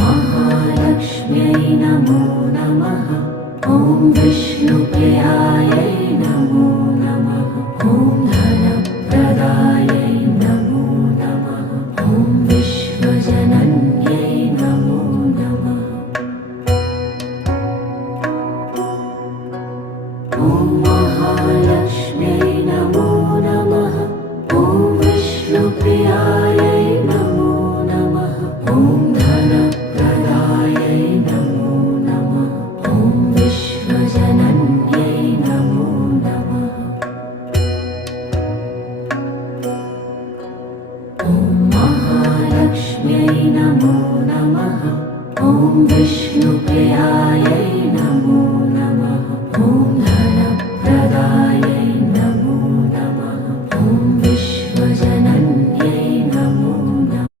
महालक्ष्म्यै नमो नमः। ॐ विष्णुप्रियायै नमो नमः। ॐ धनप्रदायै नमो नमः। ॐ विश्वजनन्यै नमो नमः। ॐ महालक्ष्म्यै नमो नमः। ॐ विष्णुप्रियायै नमो नमः। ॐ धनप्रदायै नमो नमः। ॐ विश्वजनन्यै नमो नमः। ॐ महालक्ष्म्यै नमो नमः। ॐ विष्णु